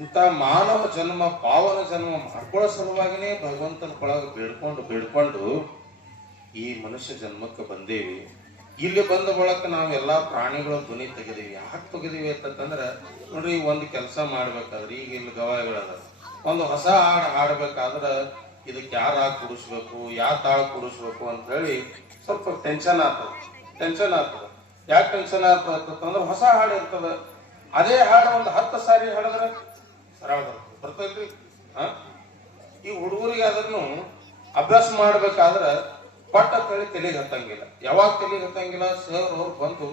ಇಂಥ ಮಾನವ ಜನ್ಮ ಪಾವನ ಜನ್ಮ ಮಾಡ್ಕೊಳ್ಳೋ ಸಲುವಾಗಿನೇ ಭಗವಂತನ ಒಳಗೆ ಬೇಡ್ಕೊಂಡು ಈ ಮನುಷ್ಯ ಜನ್ಮಕ್ಕೆ ಬಂದೇವಿ. ಇಲ್ಲಿ ಬಂದ ಬಳಕ ನಾವೆಲ್ಲಾ ಪ್ರಾಣಿಗಳ ಧ್ವನಿ ತೆಗೆದೀವಿ. ಯಾಕೆ ತೆಗೆದೀವಿ ಅಂತಂದ್ರೆ ನೋಡ್ರಿ, ಒಂದು ಕೆಲಸ ಮಾಡ್ಬೇಕಾದ್ರೆ ಈಗ ಇಲ್ಲಿ ಗವಾಯಿಗಳದ ಒಂದು ಹೊಸ ಹಾಡು ಹಾಡ್ಬೇಕಾದ್ರೆ ಇದಕ್ಕೆ ಯಾರ ಕೂಡಿಸ್ಬೇಕು, ಯಾವ ತಾಳ ಕೂಡಿಸ್ಬೇಕು ಅಂತ ಹೇಳಿ ಸ್ವಲ್ಪ ಟೆನ್ಷನ್ ಆಗ್ತದ. ಯಾಕೆ ಟೆನ್ಷನ್ ಆಗ್ತದಂದ್ರೆ ಹೊಸ ಹಾಡು ಇರ್ತದ. ಅದೇ ಹಾಡು ಒಂದು 10 ಸಾರಿ ಹಾಡಿದ್ರೆ ಸರಳ ಬರ್ತೈತ್ರಿ. ಈ ಹುಡುಗರಿಗೆ ಅದನ್ನು ಅಭ್ಯಾಸ ಮಾಡ್ಬೇಕಾದ್ರೆ ಪಟ್ಟ ತಳಿ ತೆಲಿಗೆ ಹತ್ತಂಗಿಲ್ಲ. ಯಾವಾಗ ತೆಲಿಗೆ ಹತ್ತಂಗಿಲ್ಲ? ಸರ್ ಅವ್ರು ಬಂದು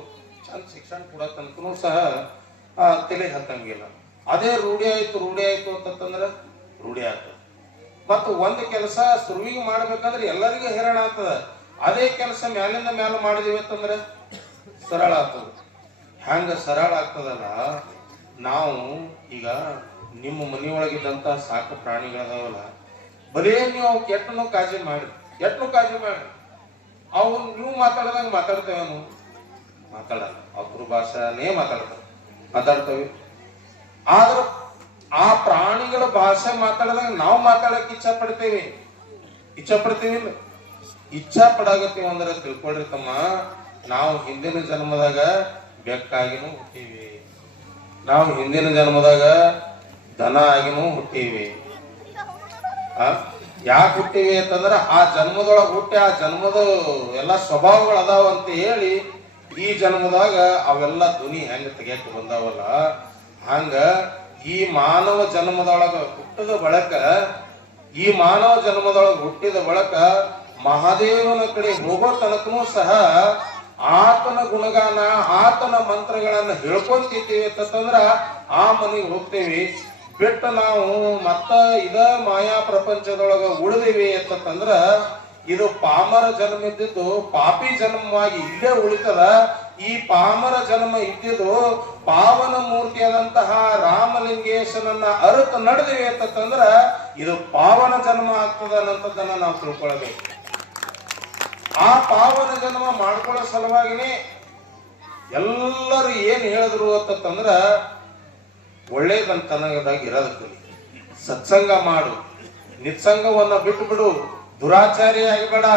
ಚಂದ ಶಿಕ್ಷಣ ಕೊಡತನಕೂ ಸಹ ತೆಲಿಗೆ ಹತ್ತಂಗಿಲ್ಲ. ಅದೇ ರೂಢಿ ಆಯ್ತು ಅಂತಂದ್ರೆ ರೂಢಿ ಆಗ್ತದೆ. ಮತ್ತು ಒಂದು ಕೆಲಸ ಶುರುವಿಗೆ ಮಾಡ್ಬೇಕಾದ್ರೆ ಎಲ್ಲರಿಗೂ ಹೈರಾಣ ಆಗ್ತದ. ಅದೇ ಕೆಲಸ ಮ್ಯಾಲಿಂದ ಮ್ಯಾಲ ಮಾಡಿದೀವಿ ಅಂತಂದ್ರೆ ಸರಳ ಆಗ್ತದ. ಹೆಂಗ ಸರಳ ಆಗ್ತದಲ್ಲ, ನಾವು ಈಗ ನಿಮ್ಮ ಮನೆಯೊಳಗಿದ್ದಂತ ಸಾಕು ಪ್ರಾಣಿಗಳದಾವಲ್ಲ, ಬರೇ ನೀವು ಅವಕ್ಕೆ ಎಟ್ಟನು ಕಾಳಜಿ ಮಾಡಿ ಅವು ನೀವು ಮಾತಾಡ್ದಂಗ ಮಾತಾಡ್ತೇವೆ, ಮಾತಾಡಲ್ಲ. ಅವ್ರ ಭಾಷೆನೇ ಮಾತಾಡ್ತೇವೆ. ಆದ್ರ ಆ ಪ್ರಾಣಿಗಳ ಭಾಷೆ ಮಾತಾಡಿದಾಗ ನಾವು ಮಾತಾಡಕ್ ಇಚ್ಛಾ ಪಡ್ತೇವಿ ಇಲ್ಲ? ಇಚ್ಛಾ ಪಡಾಗತ್ತೀವಿ ಅಂದ್ರೆ ತಿಳ್ಕೊಳ್ರಿ ತಮ್ಮ, ನಾವು ಹಿಂದಿನ ಜನ್ಮದಾಗ ಬೆಕ್ಕಾಗಿನೂ ಹುಟ್ಟೀವಿ, ನಾವು ಹಿಂದಿನ ಜನ್ಮದಾಗ ದನ ಆಗಿನೂ ಹುಟ್ಟೀವಿ. ಯಾಕೆ ಹುಟ್ಟೀವಿ ಅಂತಂದ್ರೆ ಆ ಜನ್ಮದೊಳಗೆ ಹುಟ್ಟಿ ಆ ಜನ್ಮದ ಎಲ್ಲ ಸ್ವಭಾವಗಳು ಅದಾವ ಅಂತ ಹೇಳಿ ಈ ಜನ್ಮದಾಗ ಅವೆಲ್ಲ ಧ್ವನಿ ಹೆಂಗ ತೆಗಿಯಕ್ಕೆ ಬಂದಾವಲ್ಲ, ಹಂಗ ಈ ಮಾನವ ಜನ್ಮದೊಳಗ ಹುಟ್ಟಿದ ಬಳಕ ಮಹಾದೇವನ ಕಡೆ ಹೋಗೋ ತನಕನೂ ಸಹ ಆತನ ಗುಣಗಾನ, ಆತನ ಮಂತ್ರಗಳನ್ನ ಹೇಳ್ಕೊಂತಿದ್ದೀವಿ ಅಂತಂದ್ರ ಆ ಮನೆಗೆ ಹೋಗ್ತೇವಿ. ಬಿಟ್ಟು ನಾವು ಮತ್ತ ಇದ ಮಾಯಾ ಪ್ರಪಂಚದೊಳಗ ಉಳಿದಿವಿ ಅಂತಂದ್ರ ಇದು ಪಾಮರ ಜನ್ಮ ಇದ್ದಿದ್ದು ಪಾಪಿ ಜನ್ಮವಾಗಿ ಇಲ್ಲೇ ಉಳಿತದ. ಈ ಪಾಮರ ಜನ್ಮ ಇದ್ದಿದ್ದು ಪಾವನ ಮೂರ್ತಿಯಾದಂತಹ ರಾಮಲಿಂಗೇಶನನ್ನ ಅರುತ ನಡೆದಿವಿ ಅಂತಂದ್ರ ಇದು ಪಾವನ ಜನ್ಮ ಆಗ್ತದ ಅನ್ನೋದನ್ನ ನಾವು ತಿಳ್ಕೊಳ್ಬೇಕು. ಆ ಪಾವನ ಜನ್ಮ ಮಾಡ್ಕೊಳ್ಳೋ ಸಲುವಾಗಿನೇ ಎಲ್ಲರೂ ಏನ್ ಹೇಳಿದ್ರು ಅಂತಂದ್ರ ಒಳ್ಳೇದಂತನದಾಗ ಇರೋದಕ್ಕೆ ಸತ್ಸಂಗ ಮಾಡು, ನಿತ್ಸಂಗವನ್ನ ಬಿಟ್ಟು ಬಿಡು, ದುರಾಚಾರಿ ಆಗಬೇಡ,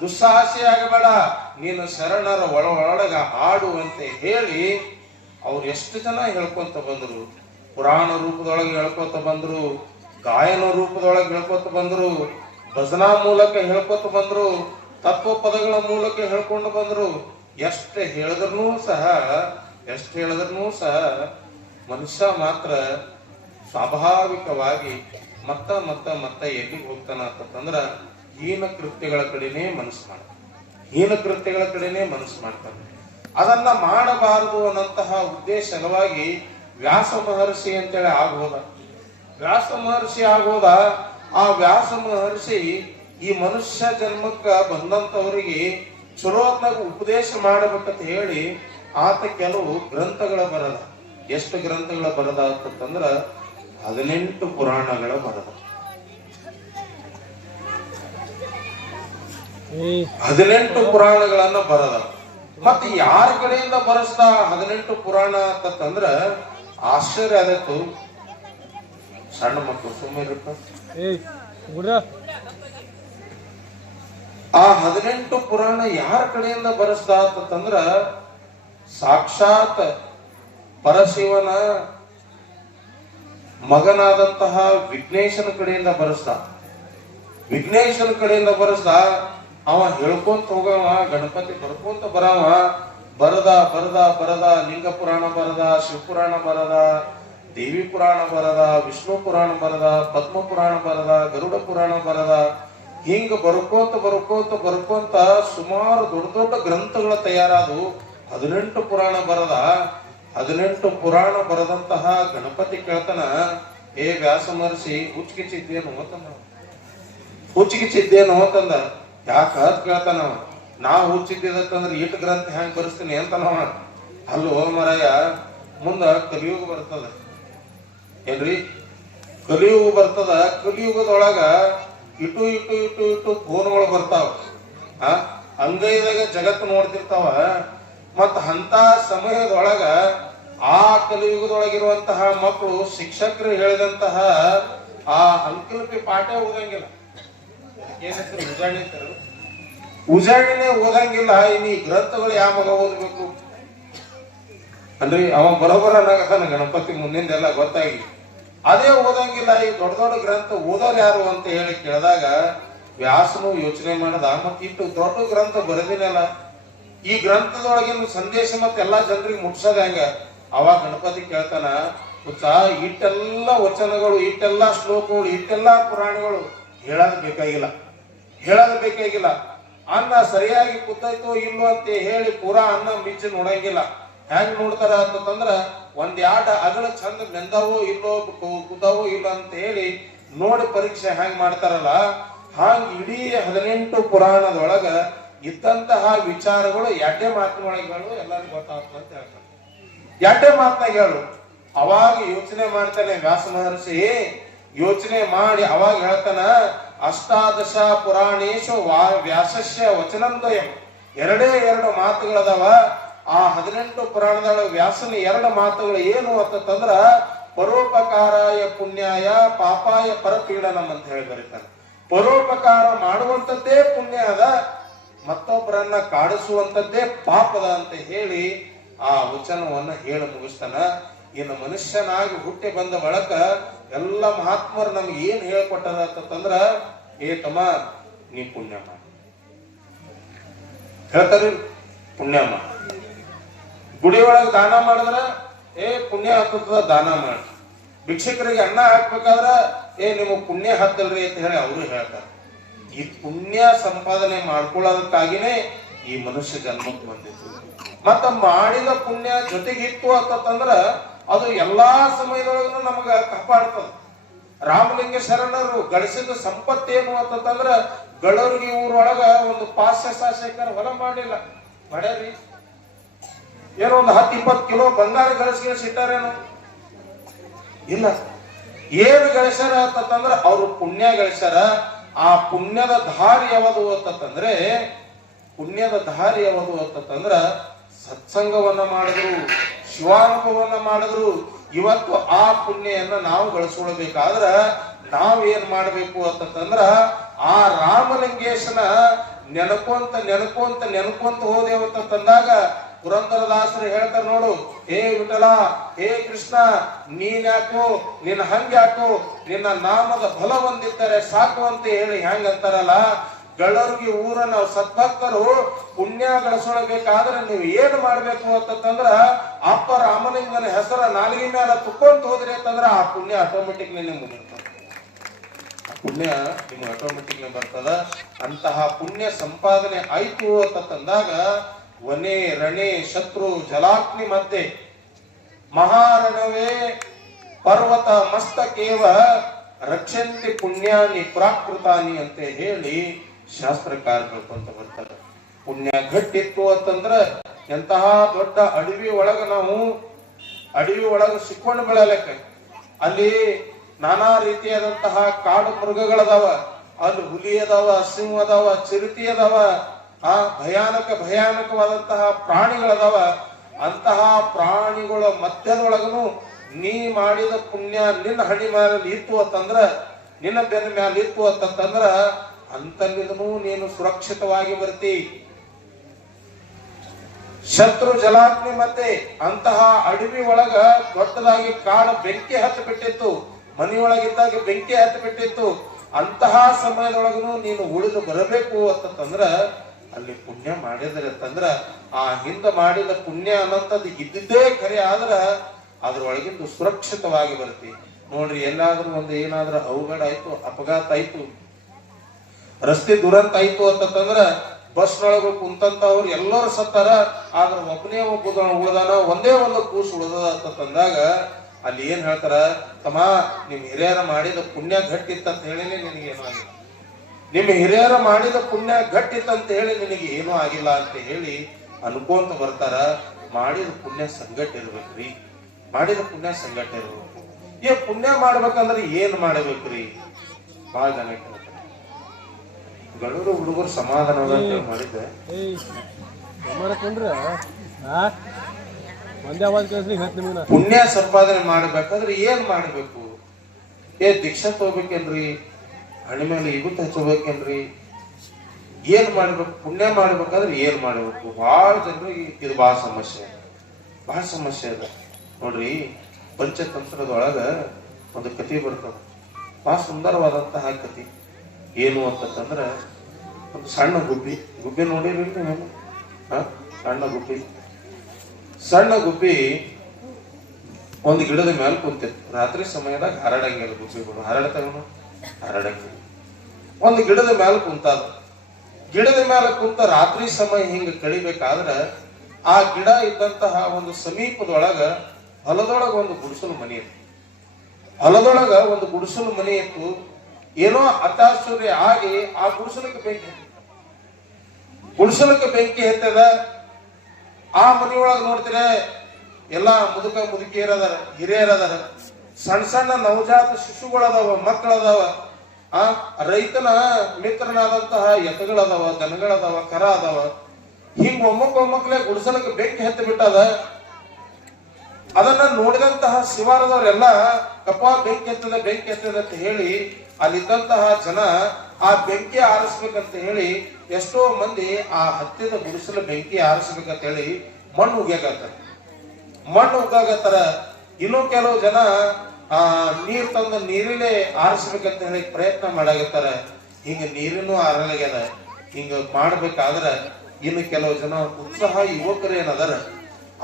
ದುಸ್ಸಾಹಸಿ ಆಗಬೇಡ, ನೀನು ಶರಣರ ಒಳಗ ಹಾಡು ಅಂತ ಹೇಳಿ ಅವ್ರು ಎಷ್ಟು ಜನ ಹೇಳ್ಕೊಂತ ಬಂದ್ರು. ಪುರಾಣ ರೂಪದೊಳಗೆ ಹೇಳ್ಕೊತ ಬಂದ್ರು, ಗಾಯನ ರೂಪದೊಳಗೆ ಹೇಳ್ಕೊತ ಬಂದ್ರು, ಭಜನಾ ಮೂಲಕ ಹೇಳ್ಕೊತ ಬಂದ್ರು, ತತ್ವ ಪದಗಳ ಮೂಲಕ ಹೇಳ್ಕೊಂಡು ಬಂದ್ರು. ಎಷ್ಟು ಹೇಳಿದ್ರೂ ಸಹ ಮನುಷ್ಯ ಮಾತ್ರ ಸ್ವಾಭಾವಿಕವಾಗಿ ಮತ್ತ ಎಲ್ಲಿಗೆ ಹೋಗ್ತಾನ ಅಂತಂದ್ರ ಹೀನ ಕೃತ್ಯಗಳ ಕಡೆನೇ ಮನಸ್ಸು ಮಾಡ್ತಾನೆ. ಅದನ್ನ ಮಾಡಬಾರದು ಅನ್ನಂತಹ ಉದ್ದೇಶ ಸಲುವಾಗಿ ವ್ಯಾಸ ಮಹರ್ಷಿ ಅಂತೇಳಿ ಆಗೋದ. ಆ ವ್ಯಾಸ ಮಹರ್ಷಿ ಈ ಮನುಷ್ಯ ಜನ್ಮಕ್ಕ ಬಂದಂತವರಿಗೆ ಚಲೋತ್ನಾಗ ಉಪದೇಶ ಮಾಡಬೇಕಂತ ಹೇಳಿ ಆತ ಕೆಲವು ಗ್ರಂಥಗಳ ಬರದ. ಎಷ್ಟು ಗ್ರಂಥಗಳ ಬರದ ಅಂತಂದ್ರ 18 ಪುರಾಣಗಳ ಬರದ. 18 ಪುರಾಣಗಳನ್ನ ಬರದ. ಮತ್ತೆ ಯಾರ ಕಡೆಯಿಂದ ಬರೆಸ್ತಾ 18 ಪುರಾಣ ಅಂತಂದ್ರ ಆಶ್ಚರ್ಯ ಆದತ್ತು. ಸಣ್ಣ ಮಕ್ಕಳು ಸುಮ್ಮನೆ ಇರುತ್ತ. ಆ 18 ಪುರಾಣ ಯಾರ ಕಡೆಯಿಂದ ಬರೆಸ್ತಾ ಅಂತಂದ್ರ ಸಾಕ್ಷಾತ್ ಪರಶಿವನ ಮಗನಾದಂತಹ ವಿಘ್ನೇಶನ ಕಡೆಯಿಂದ ಬರೆಸ್ತಾ. ಅವ ಹೇಳ್ಕೊಂತ ಹೋಗವ, ಗಣಪತಿ ಬರ್ಕೊಂತ ಬರವ, ಬರದ ಲಿಂಗ ಪುರಾಣ ಬರದ, ಶಿವಪುರಾಣ ಬರದ, ದೇವಿ ಪುರಾಣ ಬರದ, ವಿಷ್ಣು ಪುರಾಣ ಬರದ, ಪದ್ಮ ಪುರಾಣ ಬರದ, ಗರುಡ ಪುರಾಣ ಬರದ. ಹಿಂಗ ಬರ್ಕೋತ ಸುಮಾರು ದೊಡ್ಡ ಗ್ರಂಥಗಳ ತಯಾರಾದವು. 18 ಪುರಾಣ ಬರದ. 18 ಪುರಾಣ ಬರದಂತಹ ಗಣಪತಿ ಕೇಳ್ತಾನ, ಏ ವ್ಯಾಸ ಮಹರ್ಷಿ ಹುಚ್ಚಿಗಿಚ್ಚಿದ್ದೇನು ಅಂತಂದ. ಯಾಕ ಕೇಳ್ತಾನ. ನಾ ಹುಚ್ಚಿದ್ದಂದ್ರೆ ಇಟ್ಟು ಗ್ರಂಥ ಹೆಂಗ್ ಬರೆಸ್ತೀನಿ ಅಂತನವ. ಅಲ್ಲೋ ಮರಾಯ, ಮುಂದ ಕಲಿಯುಗ ಬರ್ತದ ಏನ್ರಿ? ಕಲಿಯುಗದೊಳಗ ಇಟ್ಟು ಫೋನ್ಗಳು ಬರ್ತಾವ. ಅಂಗೈದಾಗ ಜಗತ್ತು ನೋಡ್ತಿರ್ತಾವ. ಮತ್ತ ಅಂತ ಸಮಯದೊಳಗ ಆ ಕಲಿಯುಗದೊಳಗಿರುವಂತಹ ಮಕ್ಕಳು ಶಿಕ್ಷಕರು ಹೇಳಿದಂತಹ ಆ ಅಂಕಲ್ಪಿ ಪಾಠ ಓದಂಗಿಲ್ಲ. ಏನಂತಾರೆ ಉಜಾಣಿ ಅಂತಾರ, ಉಜಾಣಿನೇ ಓದಂಗಿಲ್ಲ. ಇನ್ನು ಈ ಗ್ರಂಥಗಳು ಯಾವ ಮಗ ಓದ್ಬೇಕು ಅನ್ರಿ? ಅವ ಬರೋಬರ ಅನ್ನಕತ್ತಾನ ಗಣಪತಿ ಮುಂದಿಂದೆಲ್ಲ ಗೊತ್ತಾಗಿ. ಅದೇ ಓದಂಗಿಲ್ಲ. ಈ ದೊಡ್ಡ ದೊಡ್ಡ ಗ್ರಂಥ ಓದೋರು ಯಾರು ಅಂತ ಹೇಳಿ ಕೇಳಿದಾಗ ವ್ಯಾಸನು ಯೋಚನೆ ಮಾಡದ, ಮತ್ತೆ ಇಟ್ಟು ದೊಡ್ಡ ಗ್ರಂಥ ಬರೆದಿನಲ್ಲ, ಈ ಗ್ರಂಥದೊಳಗಿನ ಸಂದೇಶ ಮತ್ತೆ ಎಲ್ಲಾ ಜನರಿಗೆ ಮುಟ್ಸೋದ ಹೆಂಗ? ಅವಾಗ ಗಣಪತಿ ಕೇಳ್ತಾನ, ಇಟ್ಟೆಲ್ಲ ವಚನಗಳು, ಇಟ್ಟೆಲ್ಲ ಶ್ಲೋಕಗಳು, ಇಟ್ಟೆಲ್ಲ ಪುರಾಣಗಳು ಹೇಳೋದ್ ಬೇಕಾಗಿಲ್ಲ. ಅನ್ನ ಸರಿಯಾಗಿ ಕುದ್ದೈತೋ ಇಲ್ಲೋ ಅಂತ ಹೇಳಿ ಪೂರಾ ಅನ್ನ ಮಿಂಚಿ ನೋಡಂಗಿಲ್ಲ. ಹೆಂಗ್ ನೋಡ್ತಾರ ಅಂತಂದ್ರ ಒಂದ್ ಯಾಡ ಅಗಳ ಚಂದ ಮೆಂದಾವೋ ಇಲ್ಲೋ ಕುದ್ದಾವೋ ಇಲ್ಲ ಅಂತ ಹೇಳಿ ನೋಡಿ ಪರೀಕ್ಷೆ ಹೆಂಗ್ ಮಾಡ್ತಾರಲ್ಲ, ಹಾಂಗ್ ಇಡೀ 18 ಪುರಾಣದೊಳಗ ಇದ್ದಂತಹ ವಿಚಾರಗಳು ಎಡ್ಡೆ ಮಾತಿನೊಳಗಳು ಎಲ್ಲರಿಗೂ ಗೊತ್ತಾಗ್ತದೆ ಅಂತ ಹೇಳ್ತಾರೆ. ಎಡ್ಡೆ ಮಾತನಾಗ ಹೇಳು. ಅವಾಗ ಯೋಚನೆ ಮಾಡ್ತಾನೆ ವ್ಯಾಸ ಮಹರ್ಷಿ. ಯೋಚನೆ ಮಾಡಿ ಅವಾಗ ಹೇಳ್ತಾನ, ಅಷ್ಟಾದಶ ಪುರಾಣೇಶು ವ್ಯಾಸಸ್ಯ ವಚನಂದ್ವಯಂ. ಎರಡೇ 2 ಮಾತುಗಳದಾವ. ಆ 18 ಪುರಾಣದೊಳಗೆ ವ್ಯಾಸನ 2 ಮಾತುಗಳು ಏನು ಅಂತಂದ್ರ ಪರೋಪಕಾರಾಯ ಪುಣ್ಯಾಯ ಪಾಪಾಯ ಪರಪೀಡನಂ ಅಂತ ಹೇಳಿ ಬರೀತಾನೆ. ಪರೋಪಕಾರ ಮಾಡುವಂತದ್ದೇ ಪುಣ್ಯ ಅದ, ಮತ್ತೊಬ್ಬರನ್ನ ಕಾಡಿಸುವಂತದ್ದೇ ಪಾಪದ ಅಂತ ಹೇಳಿ ಆ ವಚನವನ್ನ ಹೇಳಿ ಮುಗಿಸ್ತಾನ. ಇನ್ನು ಮನುಷ್ಯನಾಗಿ ಹುಟ್ಟಿ ಬಂದ ಬಳಕ ಎಲ್ಲ ಮಹಾತ್ಮರು ನಮ್ಗೆ ಏನ್ ಹೇಳ್ಕೊಟ್ಟದ ಅಂತಂದ್ರ, ಏ ತಮ್ಮ ನೀ ಪುಣ್ಯ ಮಾಡ ಹೇಳ್ತಾರ. ಪುಣ್ಯ ಮಾಡ. ಗುಡಿ ಒಳಗ ದಾನ ಮಾಡಿದ್ರ ಪುಣ್ಯ ಹತ್ತದ, ದಾನ ಮಾಡಿ. ಭಿಕ್ಷಕರಿಗೆ ಅನ್ನ ಹಾಕ್ಬೇಕಾದ್ರ ನಿಮಗ್ ಪುಣ್ಯ ಹತ್ತಲ್ರಿ ಅಂತ ಹೇಳಿ ಅವರು ಹೇಳ್ತಾರೆ. ಈ ಪುಣ್ಯ ಸಂಪಾದನೆ ಮಾಡ್ಕೊಳ್ಳೋದಕ್ಕಾಗಿನೇ ಈ ಮನುಷ್ಯ ಜನ್ಮಕ್ಕೆ ಬಂದಿತ್ತು. ಮತ್ತ ಮಾಡಿದ ಪುಣ್ಯ ಜೊತೆಗಿತ್ತು ಅಂತಂದ್ರ ಅದು ಎಲ್ಲಾ ಸಮಯದೊಳಗೂ ನಮಗ ಕಾಪಾಡ್ತದ. ರಾಮಲಿಂಗ ಶರಣರು ಗಳಿಸಿದ ಸಂಪತ್ತೇನು ಅಂತಂದ್ರ ಗಳೂರಿಗೆ ಊರೊಳಗ ಒಂದು 500 ಎಕರೆ ಹೊಲ ಮಾಡಿಲ್ಲ, ಮಾಡ್ಯಾರಿ. ಏನೋ ಒಂದು 10-20 ಕಿಲೋ ಬಂಗಾರ ಗಳಿಸಿಟ್ಟಾರೇನು? ಇಲ್ಲ. ಏನು ಗಳಿಸ್ಯಾರ ಅಂತಂದ್ರ ಅವ್ರು ಪುಣ್ಯ ಗಳಿಸ್ಯಾರ. ಆ ಪುಣ್ಯದ ದಾರಿ ಯಾವುದು ಅಂತಂದ್ರೆ, ಪುಣ್ಯದ ದಾರಿ ಯಾವುದು ಅಂತಂದ್ರ ಸತ್ಸಂಗವನ್ನ ಮಾಡಿದ್ರು, ಶಿವಾನುಭವನ್ನ ಮಾಡಿದ್ರು. ಇವತ್ತು ಆ ಪುಣ್ಯನ್ನ ನಾವು ಗಳಿಸ್ಕೊಳ್ಬೇಕಾದ್ರ ನಾವ್ ಏನ್ ಮಾಡ್ಬೇಕು ಅಂತಂದ್ರ, ಆ ರಾಮಲಿಂಗೇಶನ ನೆನಕೊಂತ ಹೋದೇವು ಅಂತಂದಾಗ ಪುರಂದರದಾಸರು ಹೇಳ್ತಾರೆ ನೋಡು, ಹೇ ವಿಠಲ, ಹೇ ಕೃಷ್ಣ, ನೀನ್ ಯಾಕೋ, ನಿನ್ನ ಹಂಗ್ಯಾಕೋ, ನಿನ್ನ ನಾಮದ ಬಲ ಹೊಂದಿದ್ದರೆ ಸಾಕು ಅಂತ ಹೇಳಿ ಹೆಂಗ್ ಅಂತಾರಲ್ಲ. ಗಳರ್ಗಿ ಊರನ್ನ ಸದ್ಭಕ್ತರು ಪುಣ್ಯ ಗಳಿಸೊಳ್ಬೇಕಾದ್ರೆ ನೀವು ಏನ್ ಮಾಡ್ಬೇಕು ಅಂತಂದ್ರ, ಅಪ್ಪ ರಾಮಲಿಂಗನ ಹೆಸರ ನಾಲಿಗೆ ಮೇಲೆ ತುಕ್ಕೊಂತ ಹೋದ್ರಿ ಅಂತಂದ್ರ ಆ ಪುಣ್ಯ ಆಟೋಮೆಟಿಕ್ ನಿಮಗೆ ಮುಗಿರ್ತದೆ. ಪುಣ್ಯ ನಿಮ್ಗೆ ಆಟೋಮೆಟಿಕ್ ಬರ್ತದ. ಅಂತಹ ಪುಣ್ಯ ಸಂಪಾದನೆ ಆಯ್ತು ಅಂತಂದಾಗ ವನೆ ರಣೆ ಶತ್ರು ಜಲಾಗ್ನಿ ಮಧ್ಯೆ ಮಹಾರಣವೇ ಪರ್ವತ ಮಸ್ತಕೇವ ರಕ್ಷಂತಿ ಪುಣ್ಯಾನಿ ಪ್ರಾಕೃತಾನಿ ಅಂತ ಹೇಳಿ ಶಾಸ್ತ್ರಕಾರಗಳು ಅಂತ ಬರ್ತಾರೆ. ಪುಣ್ಯ ಗಟ್ಟಿತ್ತು ಅಂತಂದ್ರ ಎಂತಹ ದೊಡ್ಡ ಅಡವಿ ಒಳಗ ಸಿಕ್ಕೊಂಡು ಬೆಳಲೆಕ್ಕ. ಅಲ್ಲಿ ನಾನಾ ರೀತಿಯಾದಂತಹ ಕಾಡು ಮೃಗಗಳದಾವ, ಅಲ್ಲಿ ಹುಲಿ ಅದಾವ, ಸಿಂಹ ಅದಾವ, ಚಿರತೆ ಅದಾವ, ಭಯಾನಕವಾದಂತಹ ಪ್ರಾಣಿಗಳದಾವ. ಅಂತಹ ಪ್ರಾಣಿಗಳ ಮಧ್ಯದೊಳಗನು ನೀ ಮಾಡಿದ ಪುಣ್ಯ ನಿನ್ನ ಹಣಿ ಮೇಲೆ ಇತ್ತು ಅಂತಂದ್ರ, ನಿನ್ನ ಬೆನ್ನ ಮೇಲೆ ಇತ್ತು ಅಂತಂದ್ರ ಅಂತಲ್ಲಿದನು ನೀನು ಸುರಕ್ಷಿತವಾಗಿ ಬರ್ತಿ. ಶತ್ರು ಜಲಾಗ್ನಿ ಮತ್ತೆ ಅಂತಹ ಅಡವಿ ಒಳಗ ದೊಡ್ಡದಾಗಿ ಕಾಡು ಬೆಂಕಿ ಹತ್ತು ಬಿಟ್ಟಿತ್ತು, ಮನೆಯೊಳಗಿದ್ದಾಗ ಬೆಂಕಿ ಹತ್ತು ಬಿಟ್ಟಿತ್ತು. ಅಂತಹ ಸಮಯದೊಳಗನು ನೀನು ಉಳಿದು ಬರಬೇಕು ಅಂತಂದ್ರ ಅಲ್ಲಿ ಪುಣ್ಯ ಮಾಡಿದ್ರೆ ಅಂತಂದ್ರ ಆ ಹಿಂದ ಮಾಡಿದ ಪುಣ್ಯ ಅನ್ನೋಂಥದ್ದು ಇದ್ದಿದ್ದೇ ಖರೆ ಆದ್ರ ಅದ್ರೊಳಗಿಂದು ಸುರಕ್ಷಿತವಾಗಿ ಬರ್ತಿ. ನೋಡ್ರಿ, ಎಲ್ಲಾದ್ರೂ ಒಂದು ಏನಾದ್ರೂ ಅವಘಡ ಆಯ್ತು, ಅಪಘಾತ ಆಯ್ತು, ರಸ್ತೆ ದುರಂತ ಆಯ್ತು ಅಂತಂದ್ರ ಬಸ್ನೊಳಗ ಕುಂತಂತವ್ರು ಎಲ್ಲರೂ ಸತ್ತಾರ, ಆದ್ರ ಒಬ್ಬನೇ ಉಳಿದಾನ, ಒಂದೇ ಒಂದು ಕೂಸು ಉಳಿದ ಅಂತಂದಾಗ ಅಲ್ಲಿ ಏನ್ ಹೇಳ್ತಾರ, ತಮ್ಮ ನಿಮ್ ಹಿರಿಯರ ಮಾಡಿದ ಪುಣ್ಯ ಗಟ್ಟಿತ್ತಂತ ಹೇಳಿ ನಿನಗೇನು ಆಗಿಲ್ಲ, ನಿಮ್ ಹಿರಿಯರ ಮಾಡಿದ ಪುಣ್ಯ ಗಟ್ಟಿತ್ತಂತ ಹೇಳಿ ನಿನಗೆ ಏನೂ ಆಗಿಲ್ಲ ಅಂತ ಹೇಳಿ ಅನ್ಕೊಂತ ಬರ್ತಾರ. ಮಾಡಿದ ಪುಣ್ಯ ಸಂಗಟ್ ಇರ್ಬೇಕ್ರಿ, ಮಾಡಿದ ಪುಣ್ಯ ಸಂಗಟ್ ಇರ್ಬೇಕು. ಈ ಪುಣ್ಯ ಮಾಡ್ಬೇಕಂದ್ರೆ ಏನ್ ಮಾಡಬೇಕ್ರಿ? ಬಾಳ ಜನ ಕೇಳ್ತಾರೆ. ಗಳೂರು ಹುಡುಗರು ಸಮಾಧಾನ ಮಾಡಿದ್ದೆ ಪುಣ್ಯ ಸಂಪಾದನೆ ಮಾಡ್ಬೇಕಾದ್ರೆ ಏನ್ ಮಾಡ್ಬೇಕು? ದೀಕ್ಷಾ ತಗೋಬೇಕೇನ್ರಿ? ಹಣಿ ಮೇಲೆ ಇಗುತ್ ಹಚ್ಚಬೇಕೇನ್ರಿ? ಏನ್ ಮಾಡ್ಬೇಕು? ಪುಣ್ಯ ಮಾಡ್ಬೇಕಾದ್ರೆ ಏನ್ ಮಾಡ್ಬೇಕು? ಬಹಳ ಜನರಿಗೆ ಇದು ಬಹಳ ಸಮಸ್ಯೆ ಅದ ನೋಡ್ರಿ. ಪಂಚತಂತ್ರದೊಳಗ ಒಂದು ಕಥೆ ಬರ್ತದ, ಬಹಳ ಸುಂದರವಾದಂತಹ ಕಥೆ. ಏನು ಅಂತಂದ್ರ, ಒಂದು ಸಣ್ಣ ಗುಬ್ಬಿ ನೋಡಿರಿ ನೀವು? ಸಣ್ಣ ಗುಬ್ಬಿ ಒಂದು ಗಿಡದ ಮೇಲೆ ಕುಂತಿತ್ತು. ರಾತ್ರಿ ಸಮಯದಾಗ ಹರಡಂಗಿಲ್ಲ ಗುಬ್ಬಿಗಳು, ಹರಡಂಗಿಲ್ಲ. ಒಂದು ಗಿಡದ ಮೇಲೆ ಕುಂತದ. ಗಿಡದ ಮೇಲೆ ಕುಂತ ರಾತ್ರಿ ಸಮಯ ಹಿಂಗ ಕಳಿಬೇಕಾದ್ರ ಆ ಗಿಡ ಇದ್ದಂತಹ ಒಂದು ಸಮೀಪದೊಳಗ ಹೊಲದೊಳಗ ಒಂದು ಗುಡಿಸಲು ಮನೆ ಇತ್ತು. ಏನೋ ಅತಾಶ್ಚರ್ಯ ಆಗಿ ಆ ಗುಡಿಸಲಕ್ಕೆ ಬೆಂಕಿ ಹತ್ತದ. ಆ ಮನೆಯೊಳಗ ನೋಡ್ತೀರ ಎಲ್ಲಾ ಮುದುಕಿಯರದಾರ, ಹಿರಿಯರದಾರ, ಸಣ್ಣ ನವಜಾತ ಶಿಶುಗಳದಾವ, ಮಕ್ಕಳದಾವ. ರೈತನ ಮಿತ್ರನಾದಂತಹ ಎತ್ತುಗಳದಾವ, ದನಗಳದಾವ, ಕರ ಅದಾವ. ಹಿಂಗ ಒಮ್ಮಕ್ಲೆ ಗುಡಿಸಲಕ್ಕೆ ಬೆಂಕಿ ಹತ್ತಿ ಬಿಟ್ಟದ. ಅದನ್ನ ನೋಡಿದಂತಹ ಶಿವಾರದವರೆಲ್ಲ ಕಪ್ಪ ಬೆಂಕಿ ಹತ್ತದ ಅಂತ ಹೇಳಿ ಅಲ್ಲಿದ್ದಂತಹ ಜನ ಆ ಬೆಂಕಿ ಆರಿಸ್ಬೇಕಂತ ಹೇಳಿ ಎಷ್ಟೋ ಮಂದಿ ಆ ಹತ್ತಿದ ಗುಡಿಸಲ ಬೆಂಕಿ ಆರಿಸ್ಬೇಕಂತ ಹೇಳಿ ಮಣ್ಣು ಉಗ್ಗಾಗತ್ತಾರ. ಇನ್ನೂ ಕೆಲವು ಜನ ನೀರ್ ತಂದು ನೀರಿಲೆ ಆರಿಸ್ಬೇಕಂತ ಹೇಳಿ ಪ್ರಯತ್ನ ಮಾಡಾಗತ್ತಾರ. ಹಿಂಗ ನೀರಿನೂ ಆರಲಾಗ್ಯದ. ಹಿಂಗ ಮಾಡ್ಬೇಕಾದ್ರ ಇನ್ನು ಕೆಲವು ಜನ ಉತ್ಸಾಹ ಯುವಕರು ಏನದಾರ,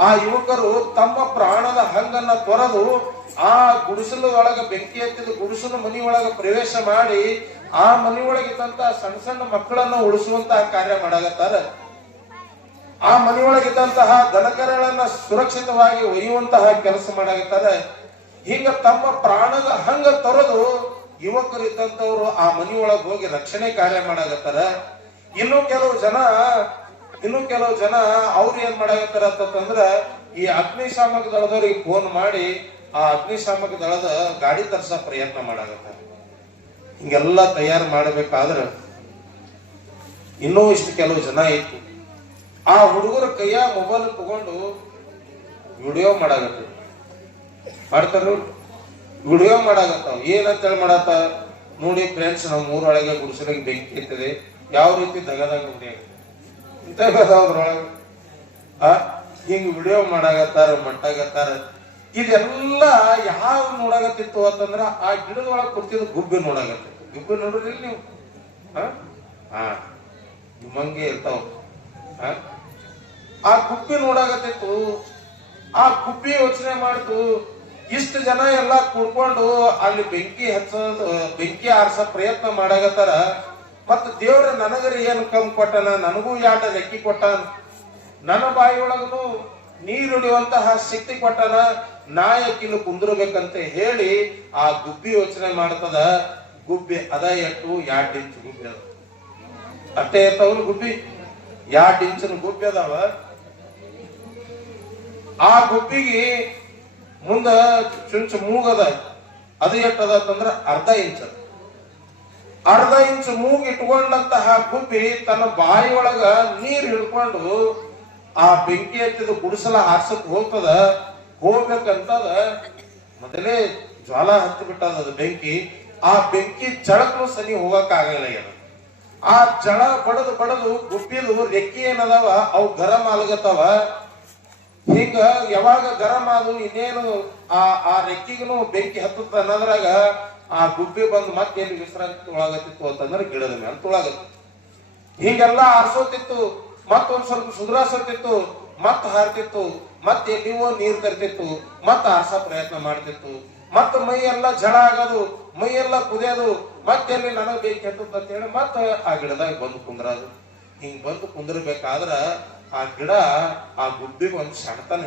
ಆ ಯುವಕರು ತಮ್ಮ ಪ್ರಾಣದ ಹಂಗನ್ನ ತೊರೆದು ಆ ಗುಡಿಸಲು ಒಳಗ ಬೆಂಕಿ ಹತ್ತಿದ ಗುಡಿಸಲು ಮನೆಯೊಳಗ ಪ್ರವೇಶ ಮಾಡಿ ಆ ಮನೆಯೊಳಗಿದ್ದಂತ ಸಣ್ಣ ಮಕ್ಕಳನ್ನ ಉಳಿಸುವಂತಹ ಕಾರ್ಯ ಮಾಡಾಗತ್ತಾರ. ಆ ಮನೆಯೊಳಗಿದ್ದಂತಹ ದನಕರಗಳನ್ನ ಸುರಕ್ಷಿತವಾಗಿ ಒಯ್ಯುವಂತಹ ಕೆಲಸ ಮಾಡಾಗತ್ತಾರ. ಹಿಂಗ ತಮ್ಮ ಪ್ರಾಣದ ಹಂಗ ತೊರೆದು ಯುವಕರು ಇದ್ದಂತವ್ರು ಆ ಮನೆಯೊಳಗೆ ಹೋಗಿ ರಕ್ಷಣೆ ಕಾರ್ಯ ಮಾಡಾಗತ್ತಾರ. ಇನ್ನು ಕೆಲವು ಜನ ಅವ್ರು ಏನ್ ಮಾಡಾಗತ್ತಾರ ಅಂತಂದ್ರ, ಈ ಅಗ್ನಿಶಾಮಕ ದಳದವ್ರಿಗೆ ಫೋನ್ ಮಾಡಿ ಆ ಅಗ್ನಿಶಾಮಕ ದಳದ ಗಾಡಿ ತರ್ಸ ಪ್ರಯತ್ನ ಮಾಡಾಗತ್ತಾರ. ಹಿಂಗೆಲ್ಲ ತಯಾರು ಮಾಡಬೇಕಾದ್ರ ಇನ್ನೂ ಇಷ್ಟು ಕೆಲವು ಜನ ಇತ್ತು. ಆ ಹುಡುಗರ ಕೈಯ ಮೊಬೈಲ್ ತಗೊಂಡು ವಿಡಿಯೋ ಮಾಡಾಗತ್ತ ಮಾಡ್ತಾರ. ವಿಡಿಯೋ ಮಾಡಾಗತ್ತಾವ. ಏನಂತೇಳಿ ಮಾಡತ್ತ ನೋಡಿ ಫ್ರೆಂಡ್ಸ್, ನಮ್ಮ ಊರೊಳಗೆ ಗುಡಿಸಲಿಗೆ ಬೆಂಕಿ ಇರ್ತದೆ, ಯಾವ ರೀತಿ ದಗದಾಗ ಇಂಥದ್ರೊಳಗೆ ಹಿಂಗ ವಿಡಿಯೋ ಮಾಡಾಗತ್ತಾರ, ಮಟ್ಟಾಗತ್ತಾರ. ಇದೆಲ್ಲ ಯಾವ ನೋಡಾಗತ್ತಿತ್ತು ಅಂತಂದ್ರ ಆ ಗಿಡದೊಳಗೆ ಕುರ್ತಿದ್ ಗುಬ್ಬಿ ನೋಡ್ರಿ ನೀವು. ನಿಮ್ಮಂಗೆ ಇರ್ತಾವ. ಆ ಗುಬ್ಬಿ ನೋಡಾಗತ್ತಿತ್ತು. ಆ ಗುಬ್ಬಿ ಯೋಚನೆ ಮಾಡ್ತು, ಇಷ್ಟು ಜನ ಎಲ್ಲ ಕೂಡ್ಕೊಂಡು ಅಲ್ಲಿ ಬೆಂಕಿ ಆರ್ಸ ಪ್ರಯತ್ನ ಮಾಡಾಗತ್ತಾರ. ಮತ್ತ ದೇವ್ರ ನನಗರ ಏನ್ ಕಮ್ಮಿ ಕೊಟ್ಟನ, ನನಗೂ ಯಾಟ ರೆಕ್ಕಿ ಕೊಟ್ಟಾನ, ನನ್ನ ಬಾಯಿಯೊಳಗನು ನೀರು ಹಿಡಿಯುವಂತಹ ಶಕ್ತಿ ಕೊಟ್ಟನ, ನಾಯಕಿಲು ಕುಂದ್ರಬೇಕಂತ ಹೇಳಿ ಆ ಗುಬ್ಬಿ ಯೋಚನೆ ಮಾಡ್ತದ. ಗುಬ್ಬಿ ಅದ ಎಷ್ಟು 2 ಇಂಚ್ ಗುಬ್ಬಿ ಅದ. ಅಷ್ಟೇ ಇರ್ತಾವಲ್ಲ ಗುಬ್ಬಿ, 2 ಇಂಚಿನ ಗುಬ್ಬಿ ಅದಾವ. ಆ ಗುಬ್ಬಿಗೆ ಮುಂದ ಚುಂಚು ಮೂಗದ. ಅದು ಎಟ್ಟದ ಅಂತಂದ್ರ 1/2 ಇಂಚ್ ಮೂಗ್ ಇಟ್ಕೊಂಡಂತಹ ಗುಬ್ಬಿ ತನ್ನ ಬಾಯಿಯೊಳಗ ನೀರ್ ಹಿಡ್ಕೊಂಡು ಆ ಬೆಂಕಿ ಹತ್ತಿದ ಗುಡಿಸಲ ಹಾರ್ಸಕ್ ಹೋಗ್ಬೇಕಂತದ. ಮೊದಲೇ ಜ್ವಾಲ ಹತ್ತಿ ಬಿಟ್ಟದ ಅದು ಬೆಂಕಿ. ಆ ಬೆಂಕಿ ಜಳಕ್ಕೂ ಸನಿ ಹೋಗಕ್ ಆಗಲ್ಲ. ಆ ಜಳ ಬಡದು ಗುಬ್ಬಿದು ರೆಕ್ಕಿ ಏನದಾವ ಅವು ಗರಂ ಆಲಗತ್ತವ. ಹಿಂಗ ಯಾವಾಗ ಗರಂ ಆದು ಇನ್ನೇನು ಆ ರೆಕ್ಕಿಗೂ ಬೆಂಕಿ ಹತ್ತುತ್ತ ಅನ್ನೋದ್ರಾಗ ಆ ಗುಬ್ಬಿ ಬಂದು ಮತ್ತೆ ಎಲ್ಲಿ ವಿಶ್ರಾಂತಿ ತೊಳಗತ್ತಿತ್ತು ಅಂತಂದ್ರೆ ಗಿಡದ ಮೇಲೆ ತೊಳಗತ್ತು. ಹಿಂಗೆಲ್ಲಾ ಆರ್ಸೋತಿತ್ತು, ಮತ್ತೊಂದ್ ಸ್ವಲ್ಪ ಸುಧಾರಿಸೋತಿತ್ತು, ಮತ್ತ ಹಾರ್ತಿತ್ತು, ಮತ್ತೆ ಎಲ್ಲಿವೋ ನೀರ್ ತರ್ತಿತ್ತು, ಮತ್ತ ಆರ್ಸ ಪ್ರಯತ್ನ ಮಾಡ್ತಿತ್ತು. ಮತ್ತ ಮೈ ಎಲ್ಲ ಜಳ ಆಗೋದು, ಮೈ ಎಲ್ಲ ಕುದಿಯೋದು, ಮತ್ತೆ ಎಲ್ಲಿ ನನಗ್ ಬೆಂಕಿ ಹತ್ತುತ್ತ ಅಂತ ಹೇಳಿ ಮತ್ತ ಆ ಗಿಡದಾಗ ಬಂದು ಕುಂದ್ರದು. ಹಿಂಗ್ ಬಂದು ಕುಂದ್ರಬೇಕಾದ್ರ ಆ ಗಿಡ ಆ ಗುಬ್ಬಿಗೊಂದು ಸಣ್ತನ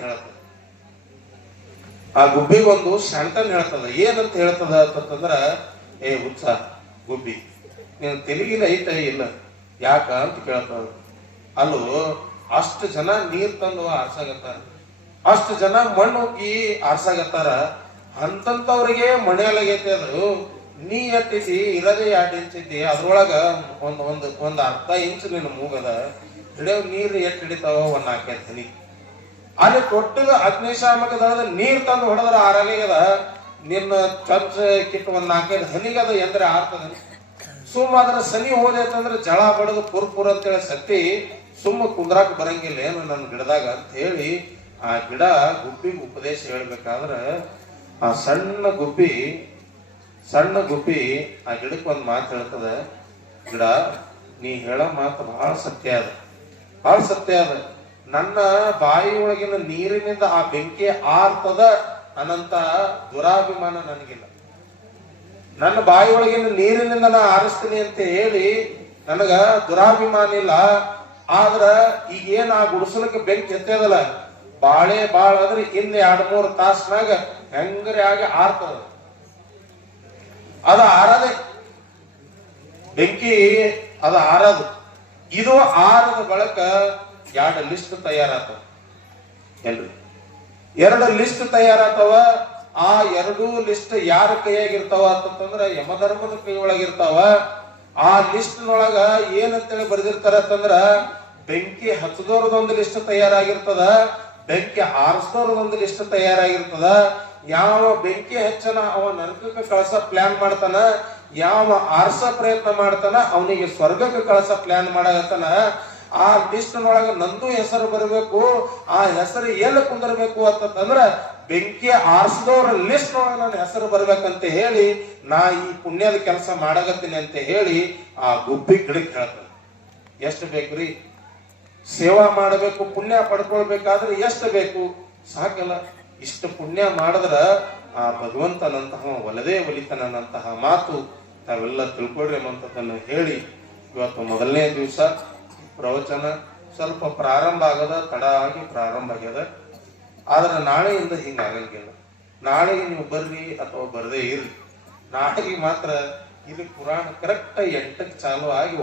ಹೇಳ್ತದ. ಏನಂತ ಹೇಳ್ತದ ಅಂತಂದ್ರ, ಹುಚ್ಚ ಗುಬ್ಬಿ, ನೀನ್ ತೆಲಿಗಿನ ಐತ ಇಲ್ಲ ಯಾಕ ಅಂತ ಕೇಳ್ತದ. ಅಲ್ಲೂ ಅಷ್ಟು ಜನ ನೀರ್ ತಂದು ಆರ್ಸಾಗತ್ತಾರ, ಅಷ್ಟು ಜನ ಮಣ್ಣು ಹೋಗಿ ಆರ್ಸಾಗತ್ತಾರ. ಅಂತವ್ರಿಗೆ ಮನೆಯೊಳಗೈತಿ. ಅದು ನೀ ಎಟ್ಟಿಸಿ ಇರದೇ 2 ಇಂಚ್ ಇದ್ದಿ, ಅದ್ರೊಳಗ ಒಂದ್ 1/2 ಇಂಚ್ ನಿನ್ನ ಮೂಗದ. ಹಿಡಿಯೋ ನೀರು ಎಟ್ಟು ಹಿಡಿತಾವ 1 4 ಹನಿ. ಅಲ್ಲಿ ದೊಡ್ಡದ ಅಗ್ನಿಶಾಮಕ ದಳದ ನೀರ್ ತಂದು ಹೊಡೆದ್ರ ಆರಾಗದ, ನಿನ್ನ ಚೊಚ್ಚ ಕಿಟ್ಟು ಒಂದ್ 4-5 ಹನಿಗದ ಎಂದ್ರೆ ಆರ್ತದ. ಸುಮ್ಮ ಅದ್ರ ಸನಿ ಹೋದೆ ಅಂತಂದ್ರೆ ಜಳ ಬಡದು ಪುರ್ ಅಂತೇಳಿ ಸತ್ತಿ ಸುಮ್ಮ ಕುಂದ್ರಾಕ ಬರಂಗಿಲ್ಲ ಏನು ನನ್ನ ಗಿಡದಾಗ ಅಂತ ಹೇಳಿ ಆ ಗಿಡ ಗುಬ್ಬಿಗೆ ಉಪದೇಶ ಹೇಳ್ಬೇಕಾದ್ರ ಆ ಸಣ್ಣ ಗುಬ್ಬಿ ಆ ಗಿಡಕ್ಕೆ ಒಂದ್ ಮಾತು ಹೇಳ್ತದ, ಗಿಡ ನೀ ಹೇಳೋ ಮಾತು ಬಹಳ ಸತ್ಯ ಅದ. ನನ್ನ ಬಾಯಿ ಒಳಗಿನ ನೀರಿನಿಂದ ಆ ಬೆಂಕಿ ಆರ್ತದ ಅನ್ನಂತ ದುರಾಭಿಮಾನ ನನಗಿಲ್ಲ. ನನ್ನ ಬಾಯಿ ಒಳಗಿನ ನೀರಿನಿಂದ ನಾ ಆರಿಸ್ತೀನಿ ಅಂತ ಹೇಳಿ ನನಗ ದುರಾಭಿಮಾನ ಇಲ್ಲ. ಆದ್ರ ಈಗೇನ್ ಆ ಗುಡಿಸಲಕ್ಕೆ ಬೆಂಕಿ ಎತ್ತದಲ್ಲ, ಬಾಳೆ ಬಾಳ ಅಂದ್ರೆ ಇನ್ನು 2-3 ತಾಸ್ನಾಗ ಹೆಂಗರಿ ಆಗಿ ಆರ್ತದ. ಅದ ಆರದೆ ಬೆಂಕಿ, ಅದ ಆರದು. ಇದು ಆರದ ಬಳಕ 2 ಲಿಸ್ಟ್ ತಯಾರಾತವ. ಎಲ್ರಿ 2 ಲಿಸ್ಟ್ ತಯಾರಾತವ. ಆ 2 ಲಿಸ್ಟ್ ಯಾರ ಕೈಯಾಗಿರ್ತಾವ ಅಂತಂದ್ರ ಯಮಧರ್ಮದ ಕೈ ಒಳಗಿರ್ತಾವ. ಆ ಲಿಸ್ಟ್ ನೊಳಗ ಏನಂತೇಳಿ ಬರೆದಿರ್ತಾರ ಅಂತಂದ್ರ ಬೆಂಕಿ ಹಚ್ಚದವ್ರದೊಂದು ಲಿಸ್ಟ್ ತಯಾರಾಗಿರ್ತದ, ಬೆಂಕಿ ಆರಿಸದವ್ರದೊಂದು ಲಿಸ್ಟ್ ತಯಾರಾಗಿರ್ತದ. ಯಾವ ಬೆಂಕಿ ಹಚ್ಚನ ಅವ ನರಕಕ್ಕೆ ಕಳಸ ಪ್ಲಾನ್ ಮಾಡ್ತಾನ, ಯಾವ ಆರ್ಸ ಪ್ರಯತ್ನ ಮಾಡ್ತಾನ ಅವನಿಗೆ ಸ್ವರ್ಗಕ್ಕೆ ಕಳಸ ಪ್ಲಾನ್ ಮಾಡಕತ್ತಾನ. ಆ ಲಿಸ್ಟ್ ನೊಳಗ ನಂದು ಹೆಸರು ಬರಬೇಕು. ಆ ಹೆಸರು ಎಲ್ಲಿ ಕುಂದರ್ಬೇಕು ಅಂತಂದ್ರ ಬೆಂಕಿ ಆರಿಸಿದವ್ರ ಲಿಸ್ಟ್ ನೊಳಗ ನನ್ನ ಹೆಸರು ಬರ್ಬೇಕಂತ ಹೇಳಿ ನಾ ಈ ಪುಣ್ಯದ ಕೆಲಸ ಮಾಡಕತ್ತೀನಿ ಅಂತ ಹೇಳಿ ಆ ಗುಬ್ಬಿ ಗಿಡಕ್ಕೆ ಹೇಳ್ತಾನೆ. ಎಷ್ಟು ಬೇಕ್ರಿ ಸೇವಾ ಮಾಡಬೇಕು, ಪುಣ್ಯ ಪಡ್ಕೊಳ್ಬೇಕಾದ್ರೆ ಎಷ್ಟು ಬೇಕು? ಸಾಕಲ್ಲ. ಇಷ್ಟು ಪುಣ್ಯ ಮಾಡಿದ್ರ ಆ ಭಗವಂತನಂತಹ ಒಲದೇ ಒಲಿತನಂತಹ ಮಾತು ತಾವೆಲ್ಲ ತಿಳ್ಕೊಳ್ರಿ ಅನ್ನುವಂಥದ್ದನ್ನು ಹೇಳಿ ಇವತ್ತು 1ನೇ ದಿವಸ ಪ್ರವಚನ ಸ್ವಲ್ಪ ಪ್ರಾರಂಭ ಆಗದ, ತಡ ಆಗಿ ಪ್ರಾರಂಭ ಆಗ್ಯದ. ಆದ್ರೆ ನಾಳೆಯಿಂದ ಹಿಂಗಾಗಂಗಿಲ್ಲ. ನಾಳೆಗೆ ನೀವು ಬರ್ರಿ ಅಥವಾ ಬರ್ದೇ ಇರ್ರಿ, ನಾಳೆಗೆ ಮಾತ್ರ ಇದು ಪುರಾಣ ಕರೆಕ್ಟ್ 8ಕ್ಕೆ ಚಾಲು ಆಗಿ